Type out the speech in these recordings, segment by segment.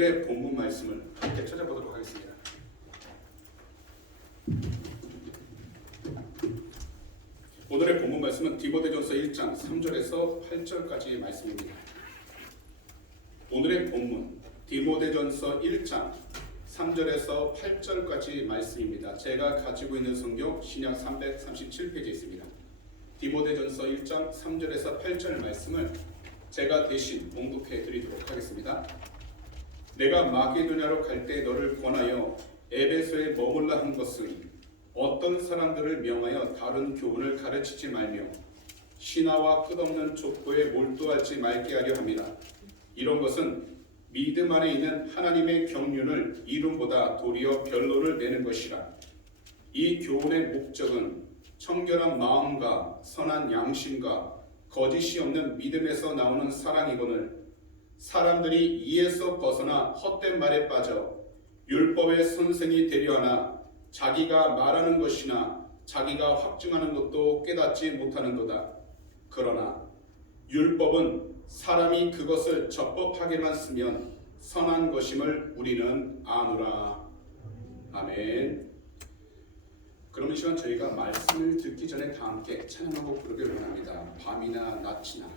오늘의 본문 말씀을 함께 찾아보도록 하겠습니다. 오늘의 본문 말씀은 디모데전서 1장 3절에서 8절까지의 말씀입니다. 오늘의 본문 디모데전서 1장 3절에서 8절까지 말씀입니다. 제가 가지고 있는 성경 신약 337페이지에 있습니다. 디모데전서 1장 3절에서 8절 말씀을 제가 대신 봉독해 드리도록 하겠습니다. 내가 마게도냐로 갈 때 너를 권하여 에베소에 머물라 한 것은 어떤 사람들을 명하여 다른 교훈을 가르치지 말며 신화와 끝없는 족보에 몰두하지 말게 하려 함이라. 이런 것은 믿음 안에 있는 하나님의 경륜을 이름보다 도리어 변론을 내는 것이라. 이 교훈의 목적은 청결한 마음과 선한 양심과 거짓이 없는 믿음에서 나오는 사랑이거늘 사람들이 이에서 벗어나 헛된 말에 빠져 율법의 선생이 되려 하나 자기가 말하는 것이나 자기가 확증하는 것도 깨닫지 못하는도다. 그러나 율법은 사람이 그것을 적법하게만 쓰면 선한 것임을 우리는 아노라. 아멘. 그럼 이 시간 저희가 말씀을 듣기 전에 다 함께 찬양하고 부르기를 원합니다. 밤이나 낮이나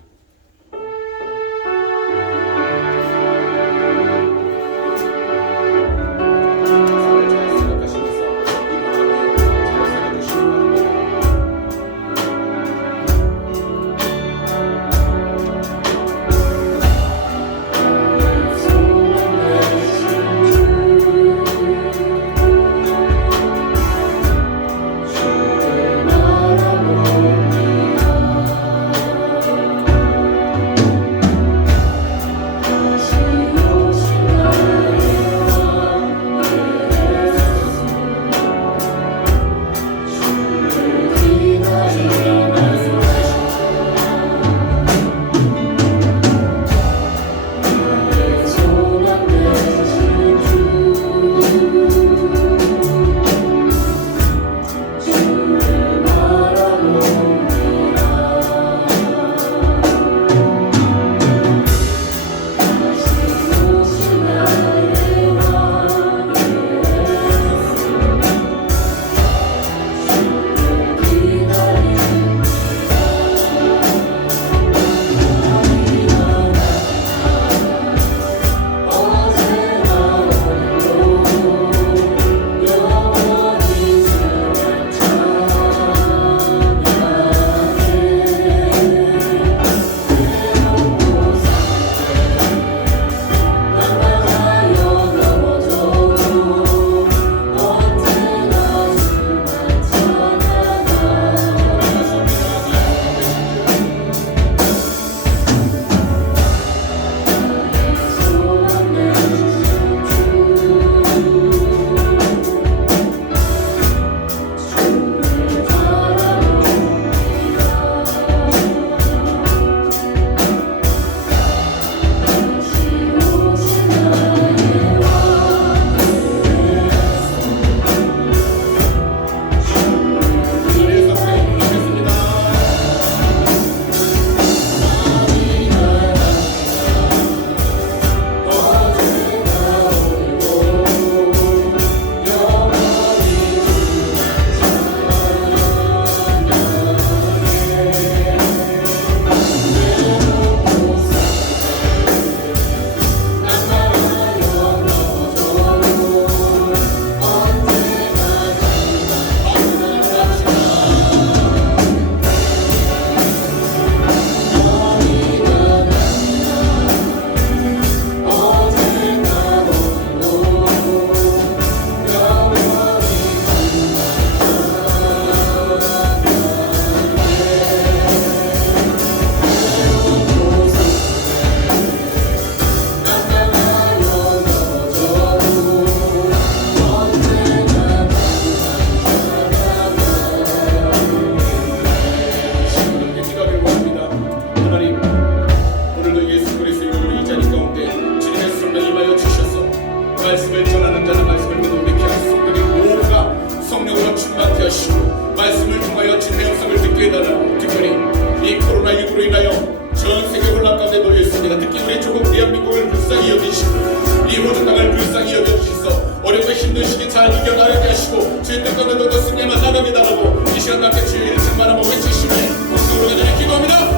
힘든 시기 잘 이겨나가게 하시고 주의 뜻가운데 더 승리만 나가게 달라고 이 시간 함께 주의 이름 정말 한번 외치시며 우리 간절히 기도합니다.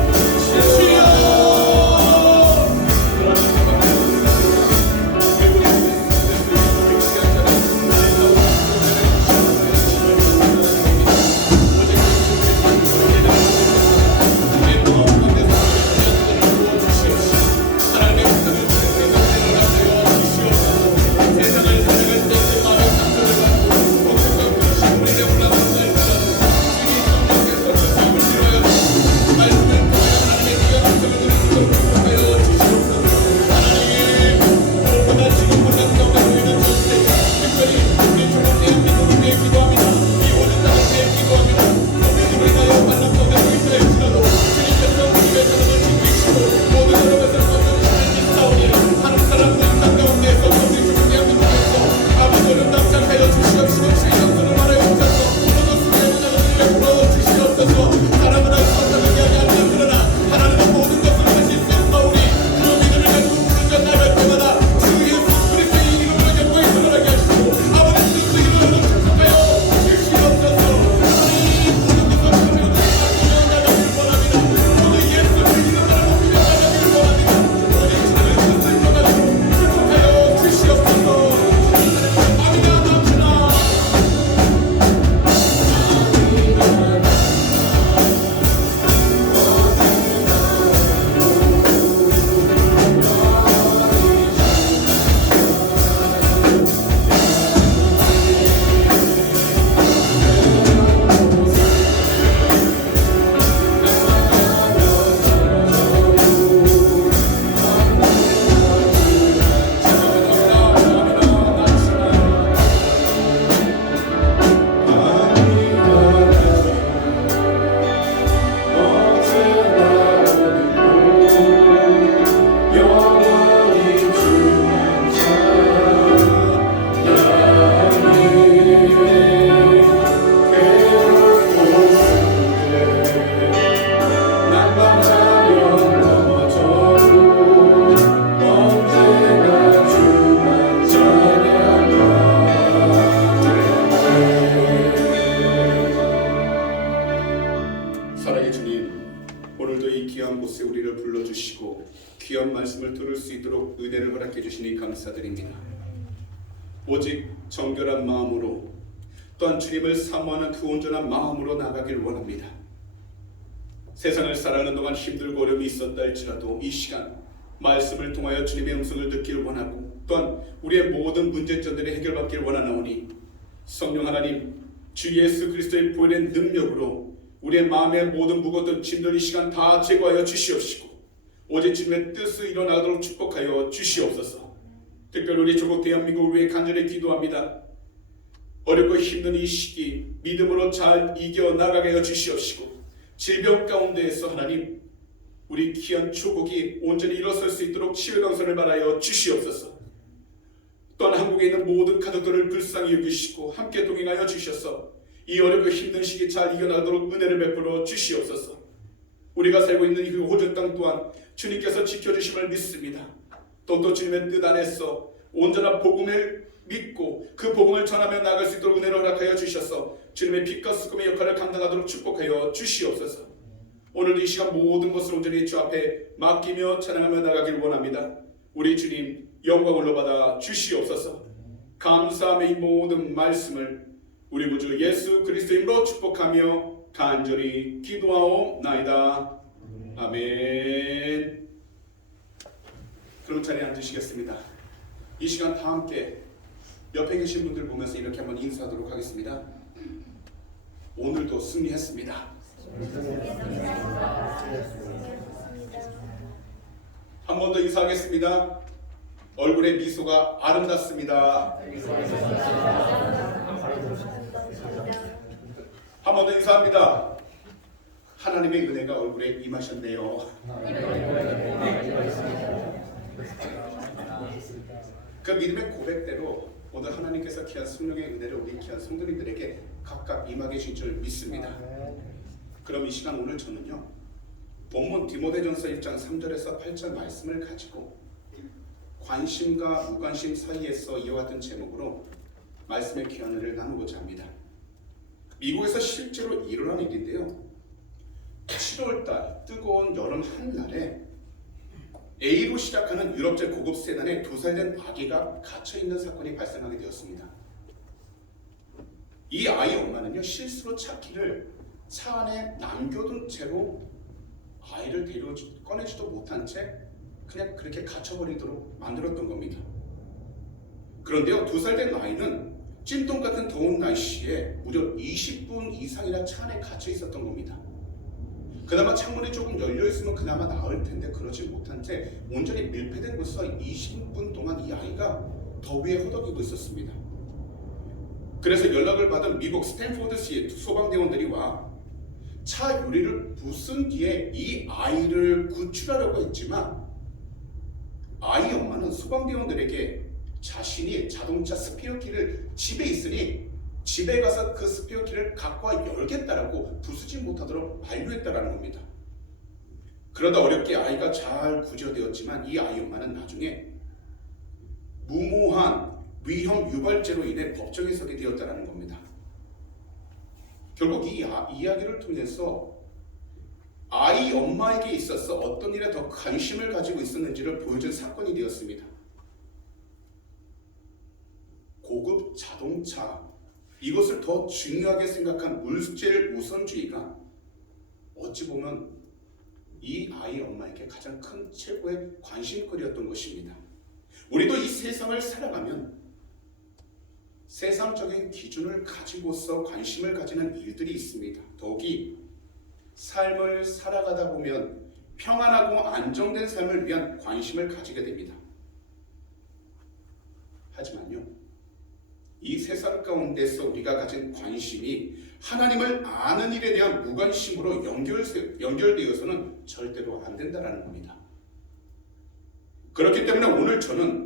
주여 귀한 말씀을 들을 수 있도록 은혜를 허락해 주시니 감사드립니다. 오직 정결한 마음으로 또한 주님을 사모하는 그 온전한 마음으로 나가길 원합니다. 세상을 살아가는 동안 힘들고 어려움이 있었다 할지라도 이 시간 말씀을 통하여 주님의 음성을 듣길 원하고 또한 우리의 모든 문제점들이 해결받길 원하나오니 성령 하나님 주 예수 그리스도의 부활의 능력으로 우리의 마음의 모든 무거웠던 짐들 이 시간 다 제거하여 주시옵시고 오직 주님의 뜻을 일어나도록 축복하여 주시옵소서. 특별히 우리 조국 대한민국을 위해 간절히 기도합니다. 어렵고 힘든 이 시기 믿음으로 잘 이겨나가게 하여 주시옵시고 질병 가운데에서 하나님 우리 귀한 조국이 온전히 일어설 수 있도록 치유 강선을 바라여 주시옵소서. 또한 한국에 있는 모든 가족들을 불쌍히 여기시고 함께 동행하여 주셔서 이 어렵고 힘든 시기 잘 이겨나가도록 은혜를 베풀어 주시옵소서. 우리가 살고 있는 이 호주 땅 또한 주님께서 지켜주심을 믿습니다. 또 주님의 뜻 안에서 온전한 복음을 믿고 그 복음을 전하며 나아갈 수 있도록 은혜를 허락하여 주셔서 주님의 빛과 수금의 역할을 감당하도록 축복하여 주시옵소서. 오늘도 이 시간 모든 것을 온전히 주 앞에 맡기며 찬양하며 나가길 원합니다. 우리 주님 영광 올려받아 주시옵소서. 감사함의 이 모든 말씀을 우리 구주 예수 그리스도의 이름으로 축복하며 간절히 기도하옵나이다. 아멘. 그럼 자리에 앉으시겠습니다. 이 시간 다 함께 옆에 계신 분들 보면서 이렇게 한번 인사하도록 하겠습니다. 오늘도 승리했습니다. 한 번 더 인사하겠습니다. 얼굴에 미소가 아름답습니다. 한 번 더 인사합니다. 하나님의 은혜가 얼굴에 임하셨네요. 그 믿음의 고백대로 오늘 하나님께서 귀한 성령의 은혜를 우리 귀한 성도님들에게 각각 임하게 주신 줄 믿습니다. 그럼 이 시간 오늘 저는요 본문 디모데전서 1장 3절에서 8절 말씀을 가지고 관심과 무관심 사이에서 이와 같은 제목으로 말씀의 귀환을 나누고자 합니다. 미국에서 실제로 일어난 일인데요. 7월달 뜨거운 여름 한날에 A로 시작하는 유럽제 고급 세단에 2살 된 아기가 갇혀있는 사건이 발생하게 되었습니다. 이 아이 엄마는요, 실수로 차 키를 차 안에 남겨둔 채로 아이를 꺼내지도 못한 채 그냥 그렇게 갇혀버리도록 만들었던 겁니다. 그런데요, 2살 된 아이는 찜통 같은 더운 날씨에 무려 20분 이상이나 차 안에 갇혀 있었던 겁니다. 그나마 창문이 조금 열려 있으면 그나마 나을 텐데 그러지 못한 채 온전히 밀폐된 곳에서 20분 동안 이 아이가 더위에 허덕이고 있었습니다. 그래서 연락을 받은 미국 스탠포드시의 소방대원들이 와 차 유리를 부순 뒤에 이 아이를 구출하려고 했지만 아이 엄마는 소방대원들에게 자신이 자동차 스페어키를 집에 있으니 집에 가서 그 스페어키를 갖고 와 열겠다라고 부수지 못하도록 만류했다라는 겁니다. 그러다 어렵게 아이가 잘 구조되었지만 이 아이 엄마는 나중에 무모한 위험 유발죄로 인해 법정에 서게 되었다라는 겁니다. 결국 이 이야기를 통해서 아이 엄마에게 있어서 어떤 일에 더 관심을 가지고 있었는지를 보여준 사건이 되었습니다. 고급 자동차, 이것을 더 중요하게 생각한 물질 우선주의가 어찌 보면 이 아이 엄마에게 가장 큰 최고의 관심거리였던 것입니다. 우리도 이 세상을 살아가면 세상적인 기준을 가지고서 관심을 가지는 일들이 있습니다. 더욱이 삶을 살아가다 보면 평안하고 안정된 삶을 위한 관심을 가지게 됩니다. 하지만요, 이 세상 가운데서 우리가 가진 관심이 하나님을 아는 일에 대한 무관심으로 연결되어서는 절대로 안 된다는 겁니다. 그렇기 때문에 오늘 저는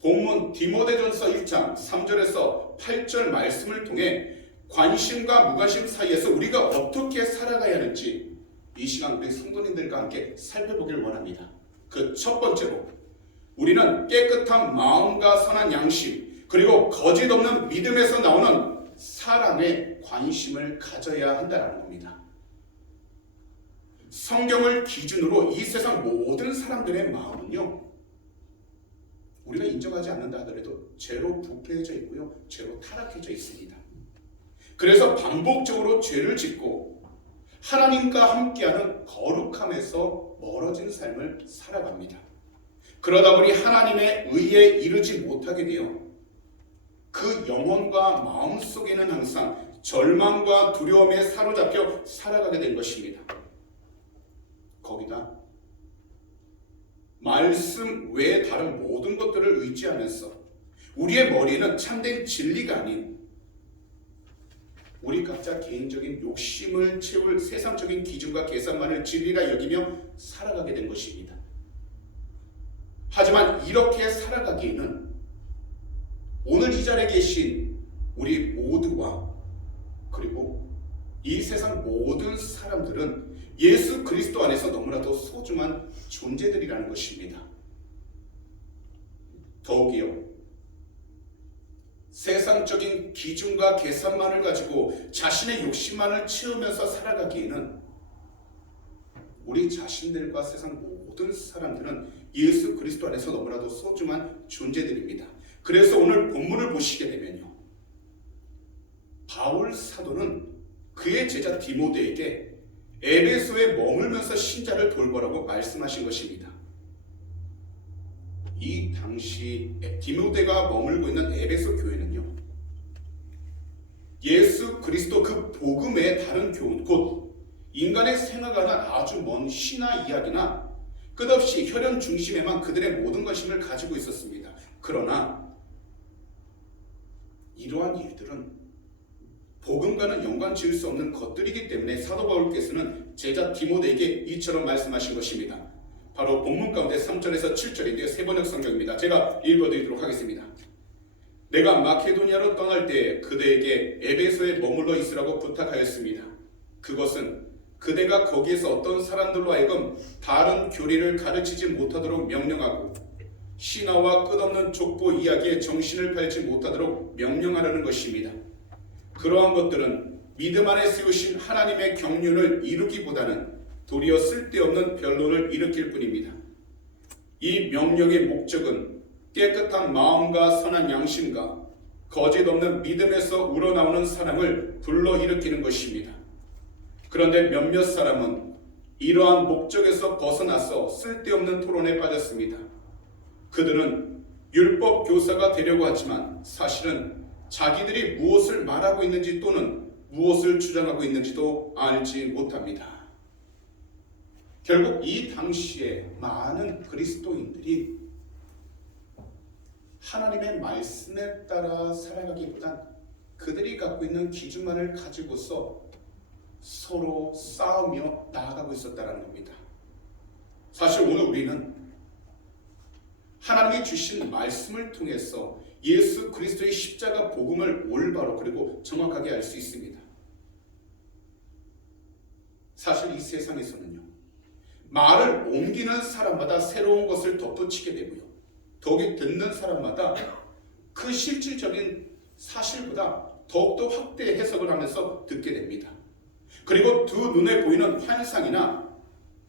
본문 디모데전서 1장 3절에서 8절 말씀을 통해 관심과 무관심 사이에서 우리가 어떻게 살아가야 하는지 이 시간 우리 성도님들과 함께 살펴보길 원합니다. 그 첫 번째로 우리는 깨끗한 마음과 선한 양심 그리고 거짓 없는 믿음에서 나오는 사랑에 관심을 가져야 한다는 겁니다. 성경을 기준으로 이 세상 모든 사람들의 마음은요, 우리가 인정하지 않는다 하더라도 죄로 부패해져 있고요, 죄로 타락해져 있습니다. 그래서 반복적으로 죄를 짓고 하나님과 함께하는 거룩함에서 멀어진 삶을 살아갑니다. 그러다 보니 하나님의 의에 이르지 못하게 되어 그 영혼과 마음속에는 항상 절망과 두려움에 사로잡혀 살아가게 된 것입니다. 거기다 말씀 외에 다른 모든 것들을 의지하면서 우리의 머리에는 참된 진리가 아닌 우리 각자 개인적인 욕심을 채울 세상적인 기준과 계산만을 진리라 여기며 살아가게 된 것입니다. 하지만 이렇게 살아가기에는 오늘 이 자리에 계신 우리 모두와 그리고 이 세상 모든 사람들은 예수 그리스도 안에서 너무나도 소중한 존재들이라는 것입니다. 더욱이요, 세상적인 기준과 계산만을 가지고 자신의 욕심만을 채우면서 살아가기에는 우리 자신들과 세상 모든 사람들은 예수 그리스도 안에서 너무나도 소중한 존재들입니다. 그래서 오늘 본문을 보시게 되면요, 바울 사도는 그의 제자 디모데에게 에베소에 머물면서 신자를 돌보라고 말씀하신 것입니다. 이 당시 디모데가 머물고 있는 에베소 교회는요, 예수 그리스도 그 복음의 다른 교훈, 곧 인간의 생각과는 아주 먼 신화 이야기나 끝없이 혈연 중심에만 그들의 모든 관심을 가지고 있었습니다. 그러나 이러한 일들은 복음과는 연관 지을 수 없는 것들이기 때문에 사도 바울께서는 제자 디모데에게 이처럼 말씀하신 것입니다. 바로 본문 가운데 3절에서 7절인데요. 세번역 성경입니다. 제가 읽어드리도록 하겠습니다. 내가 마케도니아로 떠날 때 그대에게 에베소에 머물러 있으라고 부탁하였습니다. 그것은 그대가 거기에서 어떤 사람들로 하여금 다른 교리를 가르치지 못하도록 명령하고 신화와 끝없는 족보 이야기에 정신을 팔지 못하도록 명령하려는 것입니다. 그러한 것들은 믿음 안에 세우신 하나님의 경륜을 이루기보다는 도리어 쓸데없는 변론을 일으킬 뿐입니다. 이 명령의 목적은 깨끗한 마음과 선한 양심과 거짓 없는 믿음에서 우러나오는 사랑을 불러일으키는 것입니다. 그런데 몇몇 사람은 이러한 목적에서 벗어나서 쓸데없는 토론에 빠졌습니다. 그들은 율법 교사가 되려고 하지만 사실은 자기들이 무엇을 말하고 있는지 또는 무엇을 주장하고 있는지도 알지 못합니다. 결국 이 당시에 많은 그리스도인들이 하나님의 말씀에 따라 살아가기보단 그들이 갖고 있는 기준만을 가지고서 서로 싸우며 나아가고 있었다는 겁니다. 사실 오늘 우리는 하나님이 주신 말씀을 통해서 예수 그리스도의 십자가 복음을 올바로 그리고 정확하게 알 수 있습니다. 사실 이 세상에서는요, 말을 옮기는 사람마다 새로운 것을 덧붙이게 되고요, 더욱이 듣는 사람마다 그 실질적인 사실보다 더욱더 확대 해석을 하면서 듣게 됩니다. 그리고 두 눈에 보이는 환상이나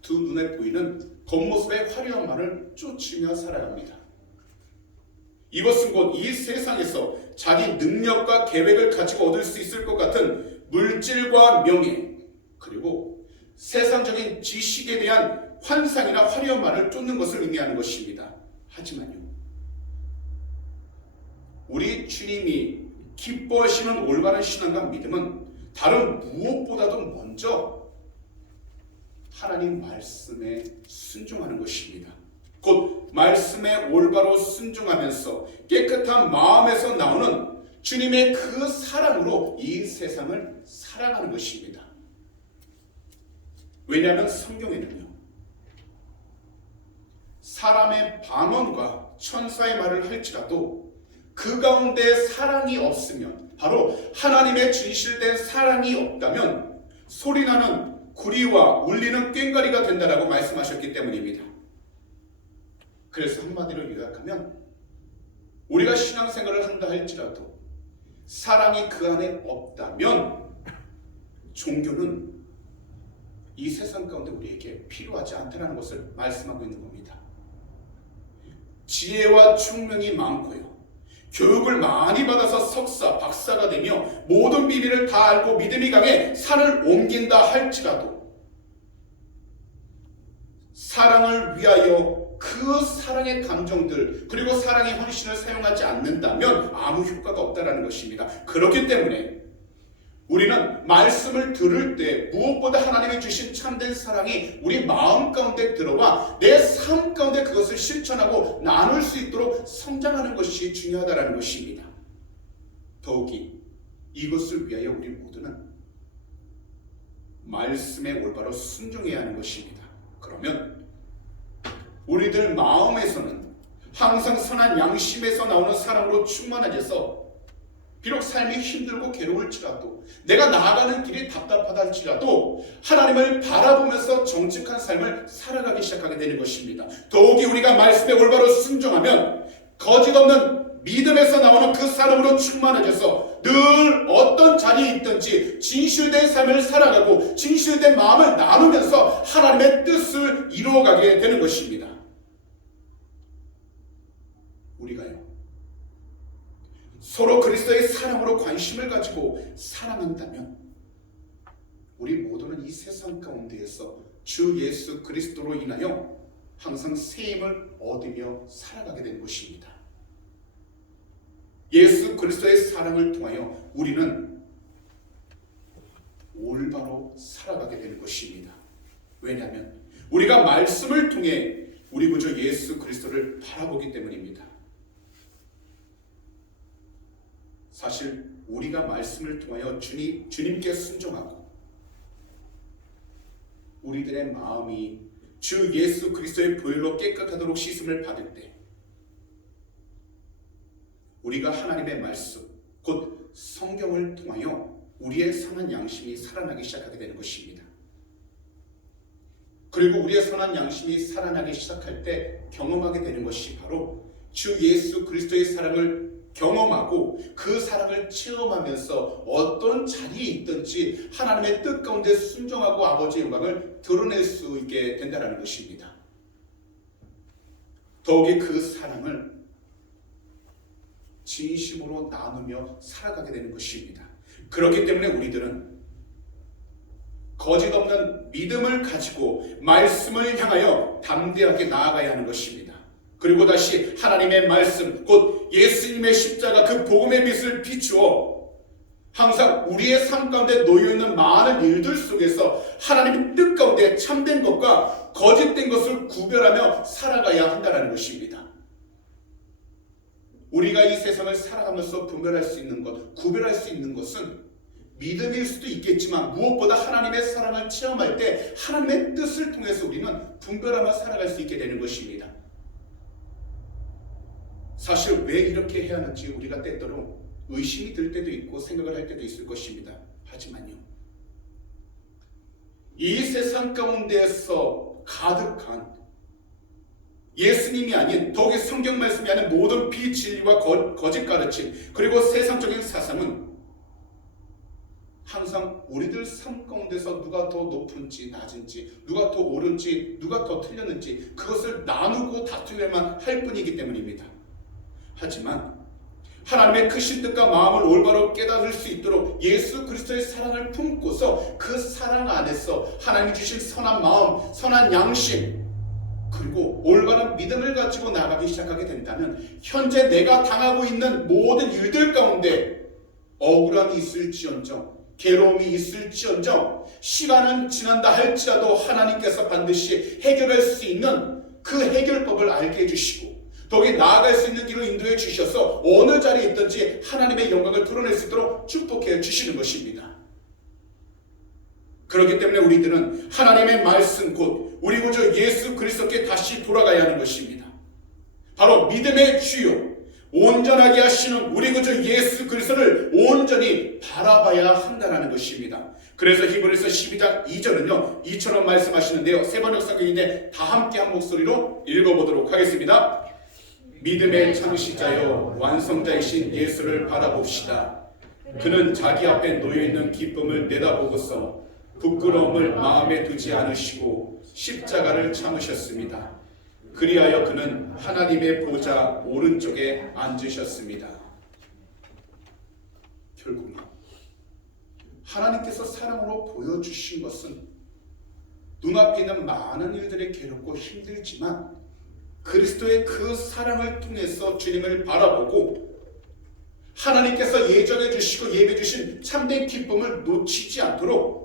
두 눈에 보이는 겉모습의 화려한 말을 쫓으며 살아갑니다. 이것은 곧 이 세상에서 자기 능력과 계획을 가지고 얻을 수 있을 것 같은 물질과 명예, 그리고 세상적인 지식에 대한 환상이나 화려한 말을 쫓는 것을 의미하는 것입니다. 하지만요, 우리 주님이 기뻐하시는 올바른 신앙과 믿음은 다른 무엇보다도 먼저 하나님 말씀에 순종하는 것입니다. 곧 말씀에 올바로 순종하면서 깨끗한 마음에서 나오는 주님의 그 사랑으로 이 세상을 살아가는 것입니다. 왜냐하면 성경에는요, 사람의 반언과 천사의 말을 할지라도 그 가운데 사랑이 없으면, 바로 하나님의 진실된 사랑이 없다면 소리나는 구리와 울리는 꽹과리가 된다라고 말씀하셨기 때문입니다. 그래서 한마디로 요약하면 우리가 신앙생활을 한다 할지라도 사랑이 그 안에 없다면 종교는 이 세상 가운데 우리에게 필요하지 않다는 것을 말씀하고 있는 겁니다. 지혜와 총명이 많고요, 교육을 많이 받아서 석사, 박사가 되며 모든 비밀을 다 알고 믿음이 강해 산을 옮긴다 할지라도 사랑을 위하여 그 사랑의 감정들 그리고 사랑의 헌신을 사용하지 않는다면 아무 효과가 없다는 것입니다. 그렇기 때문에 우리는 말씀을 들을 때 무엇보다 하나님이 주신 참된 사랑이 우리 마음 가운데 들어와 내 삶 가운데 그것을 실천하고 나눌 수 있도록 성장하는 것이 중요하다는 것입니다. 더욱이 이것을 위하여 우리 모두는 말씀에 올바로 순종해야 하는 것입니다. 그러면 우리들 마음에서는 항상 선한 양심에서 나오는 사랑으로 충만해져서 비록 삶이 힘들고 괴로울지라도 내가 나아가는 길이 답답하다 할지라도 하나님을 바라보면서 정직한 삶을 살아가기 시작하게 되는 것입니다. 더욱이 우리가 말씀에 올바로 순종하면 거짓 없는 믿음에서 나오는 그 사랑으로 충만해져서 늘 어떤 자리에 있든지 진실된 삶을 살아가고 진실된 마음을 나누면서 하나님의 뜻을 이루어가게 되는 것입니다. 우리가요, 서로 그리스도의 사랑으로 관심을 가지고 사랑한다면 우리 모두는 이 세상 가운데에서 주 예수 그리스도로 인하여 항상 새 힘을 얻으며 살아가게 된 것입니다. 예수 그리스도의 사랑을 통하여 우리는 올바로 살아가게 되는 것입니다. 왜냐하면 우리가 말씀을 통해 우리 구주 예수 그리스도를 바라보기 때문입니다. 사실 우리가 말씀을 통하여 주님께 순종하고 우리들의 마음이 주 예수 그리스도의 보혈로 깨끗하도록 씻음을 받을 때 우리가 하나님의 말씀, 곧 성경을 통하여 우리의 선한 양심이 살아나기 시작하게 되는 것입니다. 그리고 우리의 선한 양심이 살아나기 시작할 때 경험하게 되는 것이 바로 주 예수 그리스도의 사랑을 경험하고 그 사랑을 체험하면서 어떤 자리에 있든지 하나님의 뜻 가운데 순종하고 아버지의 영광을 드러낼 수 있게 된다는 것입니다. 더욱이 그 사랑을 진심으로 나누며 살아가게 되는 것입니다. 그렇기 때문에 우리들은 거짓 없는 믿음을 가지고 말씀을 향하여 담대하게 나아가야 하는 것입니다. 그리고 다시 하나님의 말씀, 곧 예수님의 십자가 그 복음의 빛을 비추어 항상 우리의 삶 가운데 놓여있는 많은 일들 속에서 하나님의 뜻 가운데 참된 것과 거짓된 것을 구별하며 살아가야 한다는 것입니다. 우리가 이 세상을 살아가면서 분별할 수 있는 것, 구별할 수 있는 것은 믿음일 수도 있겠지만 무엇보다 하나님의 사랑을 체험할 때 하나님의 뜻을 통해서 우리는 분별하며 살아갈 수 있게 되는 것입니다. 사실 왜 이렇게 해야 하는지 우리가 때때로 의심이 들 때도 있고 생각을 할 때도 있을 것입니다. 하지만요, 이 세상 가운데에서 가득한 예수님이 아닌, 더욱이 성경 말씀이 아닌 모든 비진리와 거짓 가르침, 그리고 세상적인 사상은 항상 우리들 삶 가운데서 누가 더 높은지 낮은지, 누가 더 옳은지 누가 더 틀렸는지 그것을 나누고 다투려만 할 뿐이기 때문입니다. 하지만 하나님의 크신 뜻과 마음을 올바로 깨달을 수 있도록 예수 그리스도의 사랑을 품고서 그 사랑 안에서 하나님이 주신 선한 마음, 선한 양심, 그리고 올바른 믿음을 가지고 나아가기 시작하게 된다면 현재 내가 당하고 있는 모든 일들 가운데 억울함이 있을지언정, 괴로움이 있을지언정, 시간은 지난다 할지라도 하나님께서 반드시 해결할 수 있는 그 해결법을 알게 해주시고 더욱이 나아갈 수 있는 길을 인도해 주셔서 어느 자리에 있든지 하나님의 영광을 드러낼 수 있도록 축복해 주시는 것입니다. 그렇기 때문에 우리들은 하나님의 말씀, 곧 우리 구주 예수 그리스도께 다시 돌아가야 하는 것입니다. 바로 믿음의 주요 온전하게 하시는 우리 구주 예수 그리스도를 온전히 바라봐야 한다는 것입니다. 그래서 히브리서 12장 2절은요 이처럼 말씀하시는데요, 세번역 성경인데 다 함께 한 목소리로 읽어보도록 하겠습니다. 믿음의 창시자여 완성자이신 예수를 바라봅시다. 그는 자기 앞에 놓여있는 기쁨을 내다보고서 부끄러움을 마음에 두지 않으시고 십자가를 참으셨습니다. 그리하여 그는 하나님의 보좌 오른쪽에 앉으셨습니다. 결국 하나님께서 사랑으로 보여주신 것은 눈앞에 있는 많은 일들이 괴롭고 힘들지만 그리스도의 그 사랑을 통해서 주님을 바라보고 하나님께서 예정해 주시고 예비해 주신 참된 기쁨을 놓치지 않도록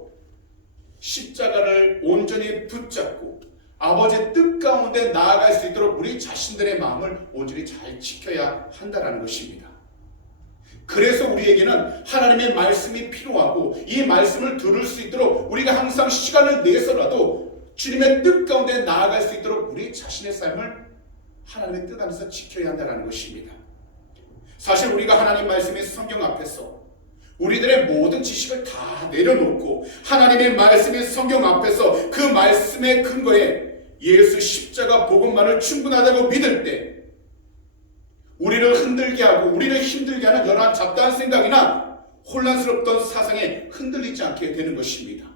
십자가를 온전히 붙잡고 아버지의 뜻 가운데 나아갈 수 있도록 우리 자신들의 마음을 온전히 잘 지켜야 한다는 것입니다. 그래서 우리에게는 하나님의 말씀이 필요하고 이 말씀을 들을 수 있도록 우리가 항상 시간을 내서라도 주님의 뜻 가운데 나아갈 수 있도록 우리 자신의 삶을 하나님의 뜻 안에서 지켜야 한다는 것입니다. 사실 우리가 하나님 말씀의 성경 앞에서 우리들의 모든 지식을 다 내려놓고 하나님의 말씀의 성경 앞에서 그 말씀의 근거에 예수 십자가 복음만을 충분하다고 믿을 때 우리를 흔들게 하고 우리를 힘들게 하는 여러 잡다한 생각이나 혼란스럽던 사상에 흔들리지 않게 되는 것입니다.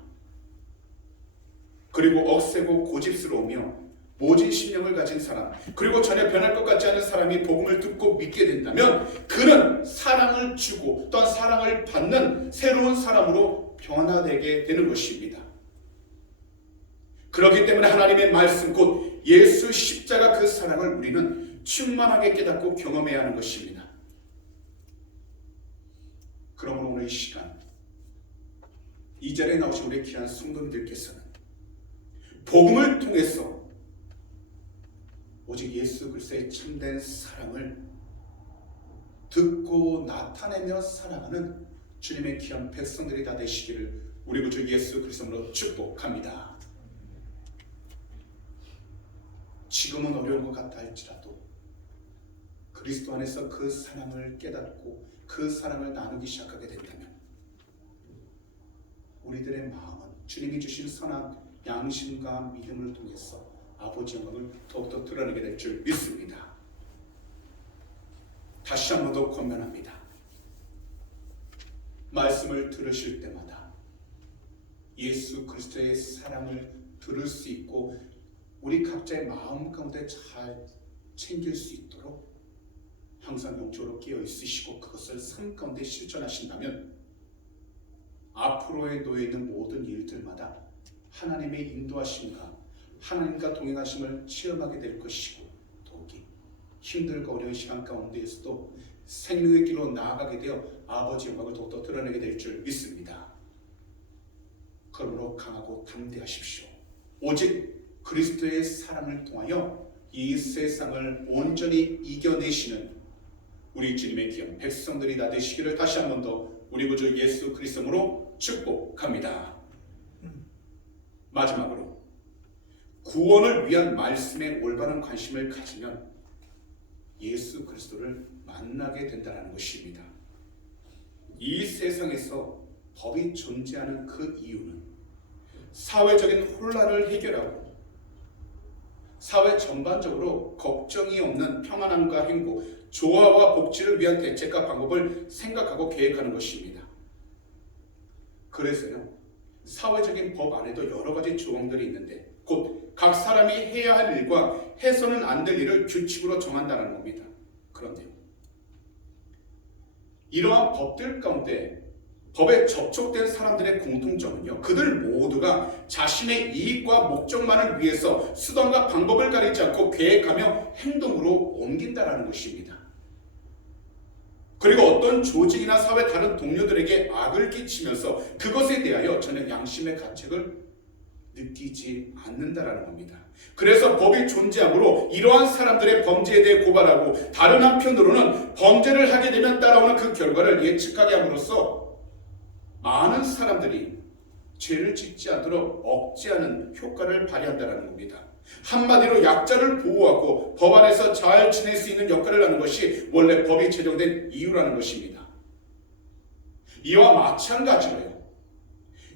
그리고 억세고 고집스러우며 모진 심령을 가진 사람, 그리고 전혀 변할 것 같지 않은 사람이 복음을 듣고 믿게 된다면 그는 사랑을 주고 또한 사랑을 받는 새로운 사람으로 변화되게 되는 것입니다. 그렇기 때문에 하나님의 말씀, 곧 예수 십자가 그 사랑을 우리는 충만하게 깨닫고 경험해야 하는 것입니다. 그러므로 오늘 이 시간 이 자리에 나오신 우리 귀한 성도님들께서는 복음을 통해서 오직 예수 그리스도의 참된 사랑을 듣고 나타내며 살아가는 주님의 귀한 백성들이 다 되시기를 우리 구주 예수 그리스도로 축복합니다. 지금은 어려운 것 같아 할지라도 그리스도 안에서 그 사랑을 깨닫고 그 사랑을 나누기 시작하게 된다면 우리들의 마음은 주님이 주신 선한 양심과 믿음을 통해서 아버지 영광을 더욱더 드러내게 될 줄 믿습니다. 다시 한 번 더 권면합니다. 말씀을 들으실 때마다 예수 그리스도의 사랑을 들을 수 있고 우리 각자의 마음 가운데 잘 챙길 수 있도록 항상 영적으로 깨어 있으시고 그것을 삶 가운데 실천하신다면 앞으로에 놓여 있는 모든 일들마다 하나님의 인도하심과 하나님과 동행하심을 체험하게 될 것이고 더욱이 힘들고 어려운 시간 가운데에서도 생명의 길로 나아가게 되어 아버지의 영광을 더욱더 드러내게 될 줄 믿습니다. 그러므로 강하고 담대하십시오. 오직 그리스도의 사랑을 통하여 이 세상을 온전히 이겨내시는 우리 주님의 귀한 백성들이 다 되시기를 다시 한 번 더 우리 구주 예수 그리스도로 축복합니다. 마지막으로 구원을 위한 말씀에 올바른 관심을 가지면 예수 그리스도를 만나게 된다는 것입니다. 이 세상에서 법이 존재하는 그 이유는 사회적인 혼란을 해결하고 사회 전반적으로 걱정이 없는 평안함과 행복, 조화와 복지를 위한 대책과 방법을 생각하고 계획하는 것입니다. 그래서요, 사회적인 법 안에도 여러 가지 조항들이 있는데 곧 각 사람이 해야 할 일과 해서는 안 될 일을 규칙으로 정한다는 겁니다. 그런데요, 이러한 법들 가운데 법에 접촉된 사람들의 공통점은요, 그들 모두가 자신의 이익과 목적만을 위해서 수단과 방법을 가리지 않고 계획하며 행동으로 옮긴다는 것입니다. 그리고 어떤 조직이나 사회 다른 동료들에게 악을 끼치면서 그것에 대하여 전혀 양심의 가책을 느끼지 않는다라는 겁니다. 그래서 법이 존재하므로 이러한 사람들의 범죄에 대해 고발하고 다른 한편으로는 범죄를 하게 되면 따라오는 그 결과를 예측하게 함으로써 많은 사람들이 죄를 짓지 않도록 억제하는 효과를 발휘한다는 겁니다. 한마디로 약자를 보호하고 법 안에서 잘 지낼 수 있는 역할을 하는 것이 원래 법이 제정된 이유라는 것입니다. 이와 마찬가지로요,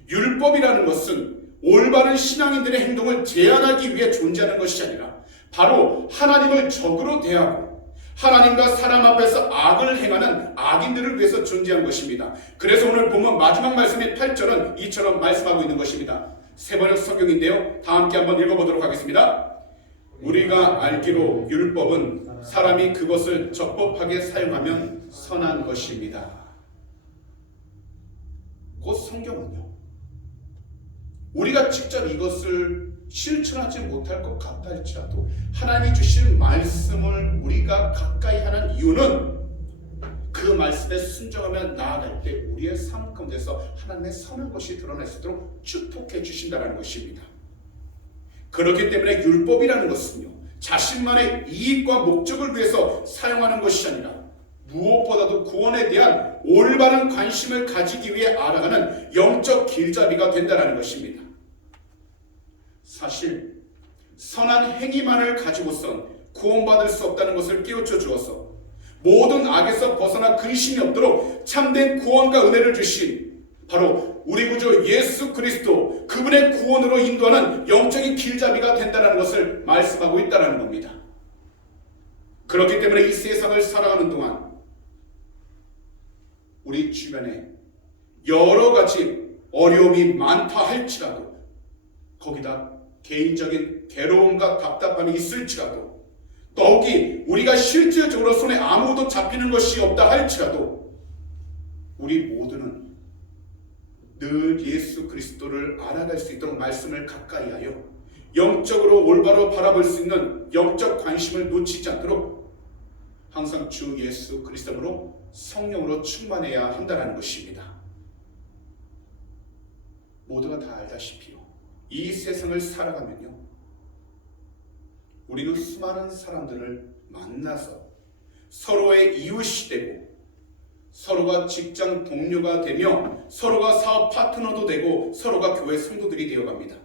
율법이라는 것은 올바른 신앙인들의 행동을 제한하기 위해 존재하는 것이 아니라 바로 하나님을 적으로 대하고 하나님과 사람 앞에서 악을 행하는 악인들을 위해서 존재한 것입니다. 그래서 오늘 본문 마지막 말씀인 8절은 이처럼 말씀하고 있는 것입니다. 세번역 성경인데요, 다 함께 한번 읽어보도록 하겠습니다. 우리가 알기로 율법은 사람이 그것을 적법하게 사용하면 선한 것입니다. 곧 성경은요, 우리가 직접 이것을 실천하지 못할 것 같다 할지라도 하나님이 주신 말씀을 우리가 가까이 하는 이유는 그 말씀에 순종하며 나아갈 때 우리의 삶 가운데서 하나님의 선한 것이 드러날 수 있도록 축복해 주신다는 것입니다. 그렇기 때문에 율법이라는 것은요, 자신만의 이익과 목적을 위해서 사용하는 것이 아니라 무엇보다도 구원에 대한 올바른 관심을 가지기 위해 알아가는 영적 길잡이가 된다는 것입니다. 사실 선한 행위만을 가지고선 구원받을 수 없다는 것을 깨우쳐 주어서 모든 악에서 벗어나 근심이 없도록 참된 구원과 은혜를 주신 바로 우리 구주 예수 그리스도, 그분의 구원으로 인도하는 영적인 길잡이가 된다는 것을 말씀하고 있다는 겁니다. 그렇기 때문에 이 세상을 살아가는 동안 우리 주변에 여러 가지 어려움이 많다 할지라도, 거기다 개인적인 괴로움과 답답함이 있을지라도, 더욱이 우리가 실질적으로 손에 아무도 잡히는 것이 없다 할지라도 우리 모두는 늘 예수 그리스도를 알아갈 수 있도록 말씀을 가까이 하여 영적으로 올바로 바라볼 수 있는 영적 관심을 놓치지 않도록 항상 주 예수 그리스도로 성령으로 충만해야 한다는 것입니다. 모두가 다 알다시피요, 이 세상을 살아가면요, 우리는 수많은 사람들을 만나서 서로의 이웃이 되고 서로가 직장 동료가 되며 서로가 사업 파트너도 되고 서로가 교회 성도들이 되어갑니다.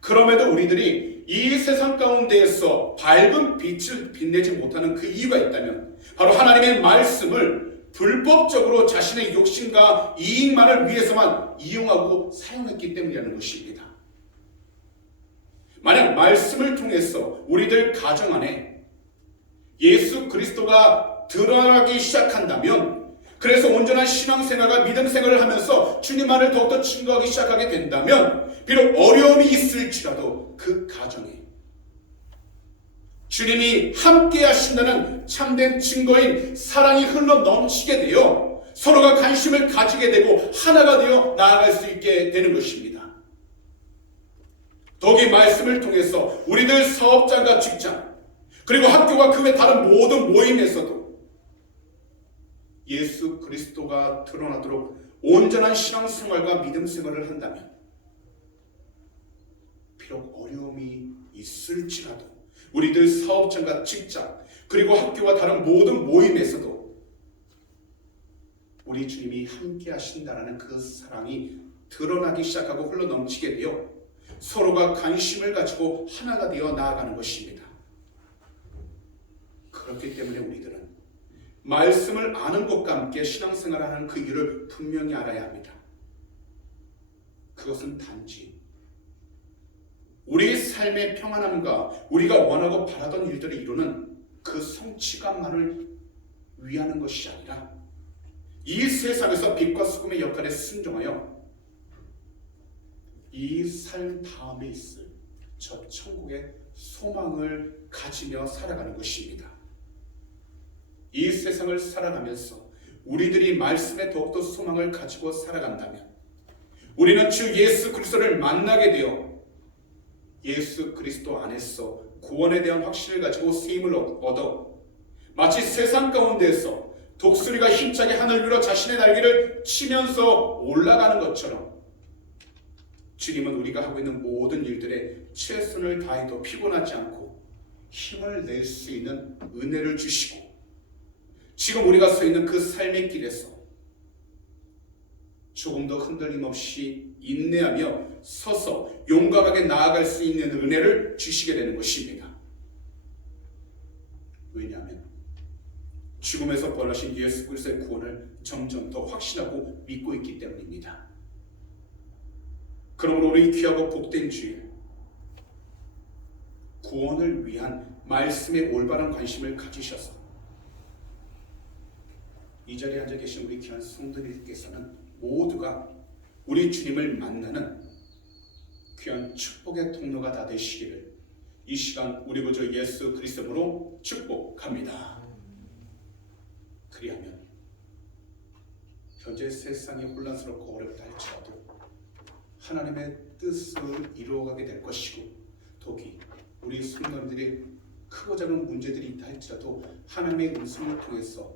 그럼에도 우리들이 이 세상 가운데에서 밝은 빛을 빛내지 못하는 그 이유가 있다면 바로 하나님의 말씀을 불법적으로 자신의 욕심과 이익만을 위해서만 이용하고 사용했기 때문이라는 것입니다. 만약 말씀을 통해서 우리들 가정 안에 예수 그리스도가 드러나기 시작한다면, 그래서 온전한 신앙생활과 믿음생활을 하면서 주님만을 더욱더 증거하기 시작하게 된다면, 비록 어려움이 있을지라도 그 가정에 주님이 함께 하신다는 참된 증거인 사랑이 흘러 넘치게 되어 서로가 관심을 가지게 되고 하나가 되어 나아갈 수 있게 되는 것입니다. 더욱이 말씀을 통해서 우리들 사업장과 직장, 그리고 학교와 그 외 다른 모든 모임에서도 예수 그리스도가 드러나도록 온전한 신앙생활과 믿음생활을 한다면, 비록 어려움이 있을지라도 우리들 사업장과 직장, 그리고 학교와 다른 모든 모임에서도 우리 주님이 함께 하신다는 그 사랑이 드러나기 시작하고 흘러넘치게 되어 서로가 관심을 가지고 하나가 되어 나아가는 것입니다. 그렇기 때문에 우리들은 말씀을 아는 것과 함께 신앙생활을 하는 그 이유를 분명히 알아야 합니다. 그것은 단지 우리의 삶의 평안함과 우리가 원하고 바라던 일들을 이루는 그 성취감만을 위하는 것이 아니라 이 세상에서 빛과 소금의 역할에 순종하여 이 삶 다음에 있을 저 천국의 소망을 가지며 살아가는 것입니다. 이 세상을 살아가면서 우리들이 말씀에 더욱더 소망을 가지고 살아간다면 우리는 주 예수 그리스도를 만나게 되어 예수 그리스도 안에서 구원에 대한 확신을 가지고 세임을 얻어 마치 세상 가운데에서 독수리가 힘차게 하늘 위로 자신의 날개를 치면서 올라가는 것처럼 주님은 우리가 하고 있는 모든 일들에 최선을 다해도 피곤하지 않고 힘을 낼 수 있는 은혜를 주시고, 지금 우리가 서 있는 그 삶의 길에서 조금 더 흔들림 없이 인내하며 서서 용감하게 나아갈 수 있는 은혜를 주시게 되는 것입니다. 왜냐하면 죽음에서 부활하신 예수 그리스도의 구원을 점점 더 확신하고 믿고 있기 때문입니다. 그러므로 우리 귀하고 복된 주일, 구원을 위한 말씀에 올바른 관심을 가지셔서 이 자리에 앉아 계신 우리 귀한 성도님께서는 모두가 우리 주님을 만나는 귀한 축복의 통로가 다 되시기를 이 시간 우리 구주 예수 그리스도로 축복합니다. 그리하면 현재 세상이 혼란스럽고 어렵다 할지라도 하나님의 뜻을 이루어가게 될 것이고, 더욱이 우리 성도님들이 크고 작은 문제들이 있다 할지라도 하나님의 음성을 통해서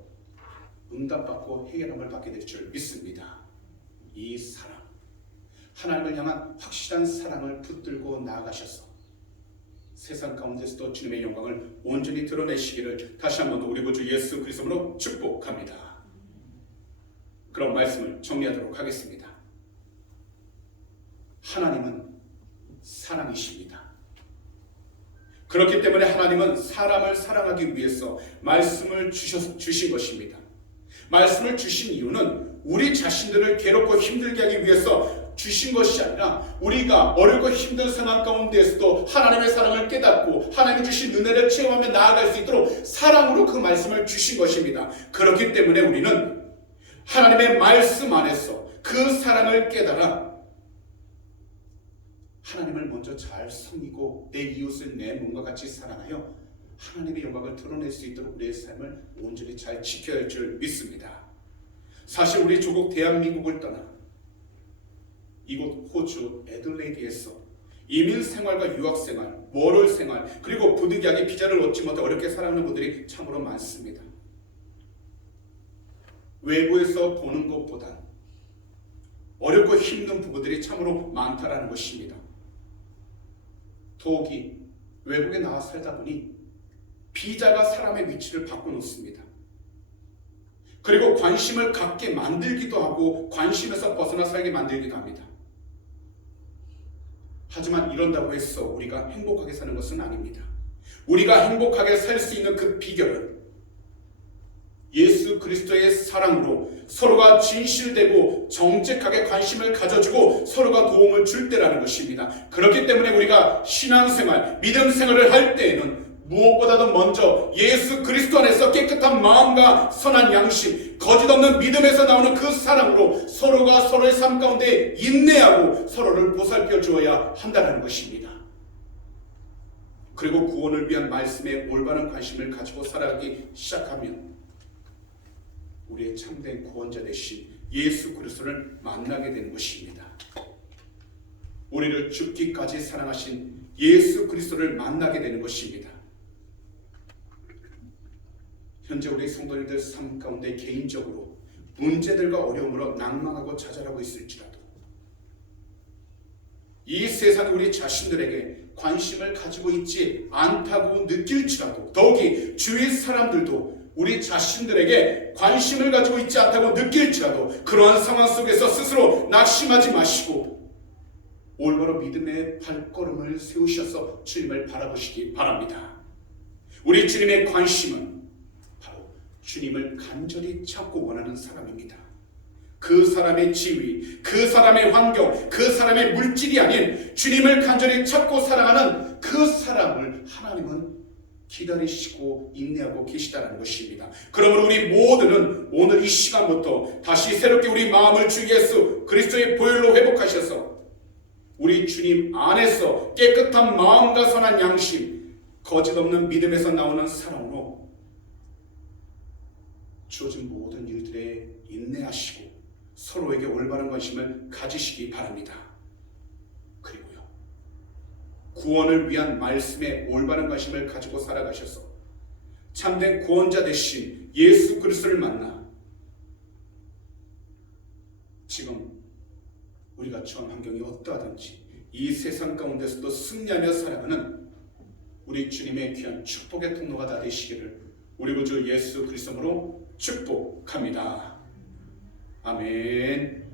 응답받고 해결함을 받게 될 줄 믿습니다. 이 사랑, 하나님을 향한 확실한 사랑을 붙들고 나아가셔서 세상 가운데서도 주님의 영광을 온전히 드러내시기를 다시 한번 더 우리 구주 예수 그리스도로 축복합니다. 그럼 말씀을 정리하도록 하겠습니다. 하나님은 사랑이십니다. 그렇기 때문에 하나님은 사람을 사랑하기 위해서 말씀을 주신 것입니다. 말씀을 주신 이유는 우리 자신들을 괴롭고 힘들게 하기 위해서 주신 것이 아니라 우리가 어렵고 힘든 상황 가운데에서도 하나님의 사랑을 깨닫고 하나님이 주신 은혜를 체험하며 나아갈 수 있도록 사랑으로 그 말씀을 주신 것입니다. 그렇기 때문에 우리는 하나님의 말씀 안에서 그 사랑을 깨달아 하나님을 먼저 잘 섬기고 내 이웃을 내 몸과 같이 사랑하여 하나님의 영광을 드러낼 수 있도록 우리의 삶을 온전히 잘 지켜야 할 줄 믿습니다. 사실 우리 조국 대한민국을 떠나 이곳 호주 애들레이드에서 이민 생활과 유학 생활, 워럴 생활, 그리고 부득이하게 비자를 얻지 못해 어렵게 살아가는 분들이 참으로 많습니다. 외부에서 보는 것보다 어렵고 힘든 부분들이 참으로 많다라는 것입니다. 더욱이 외국에 나와 살다 보니 비자가 사람의 위치를 바꿔놓습니다. 그리고 관심을 갖게 만들기도 하고 관심에서 벗어나 살게 만들기도 합니다. 하지만 이런다고 해서 우리가 행복하게 사는 것은 아닙니다. 우리가 행복하게 살 수 있는 그 비결은 예수 그리스도의 사랑으로 서로가 진실되고 정직하게 관심을 가져주고 서로가 도움을 줄 때라는 것입니다. 그렇기 때문에 우리가 신앙생활, 믿음생활을 할 때에는 무엇보다도 먼저 예수 그리스도 안에서 깨끗한 마음과 선한 양심, 거짓 없는 믿음에서 나오는 그 사랑으로 서로가 서로의 삶 가운데 인내하고 서로를 보살펴 주어야 한다는 것입니다. 그리고 구원을 위한 말씀에 올바른 관심을 가지고 살아가기 시작하면 우리의 참된 구원자 되신 예수 그리스도를 만나게 되는 것입니다. 우리를 죽기까지 사랑하신 예수 그리스도를 만나게 되는 것입니다. 현재 우리 성도님들 삶 가운데 개인적으로 문제들과 어려움으로 낭망하고 좌절하고 있을지라도 이 세상이 우리 자신들에게 관심을 가지고 있지 않다고 느낄지라도, 더욱이 주위 사람들도 우리 자신들에게 관심을 가지고 있지 않다고 느낄지라도 그러한 상황 속에서 스스로 낙심하지 마시고 올바로 믿음의 발걸음을 세우셔서 주님을 바라보시기 바랍니다. 우리 주님의 관심은 바로 주님을 간절히 찾고 원하는 사람입니다. 그 사람의 지위, 그 사람의 환경, 그 사람의 물질이 아닌 주님을 간절히 찾고 사랑하는 그 사람을 하나님은 기다리시고 인내하고 계시다는 것입니다. 그러므로 우리 모두는 오늘 이 시간부터 다시 새롭게 우리 마음을 주 예수 그리스도의 보혈로 회복하셔서 우리 주님 안에서 깨끗한 마음과 선한 양심, 거짓 없는 믿음에서 나오는 사랑으로 주어진 모든 일들에 인내하시고 서로에게 올바른 관심을 가지시기 바랍니다. 그리고요, 구원을 위한 말씀에 올바른 관심을 가지고 살아가셔서 참된 구원자 되신 예수 그리스도를 만나 지금 우리가 처한 환경이 어떠하든지 이 세상 가운데서도 승리하며 살아가는 우리 주님의 귀한 축복의 통로가 다 되시기를 우리 구주 예수 그리스도로 축복합니다. 아멘.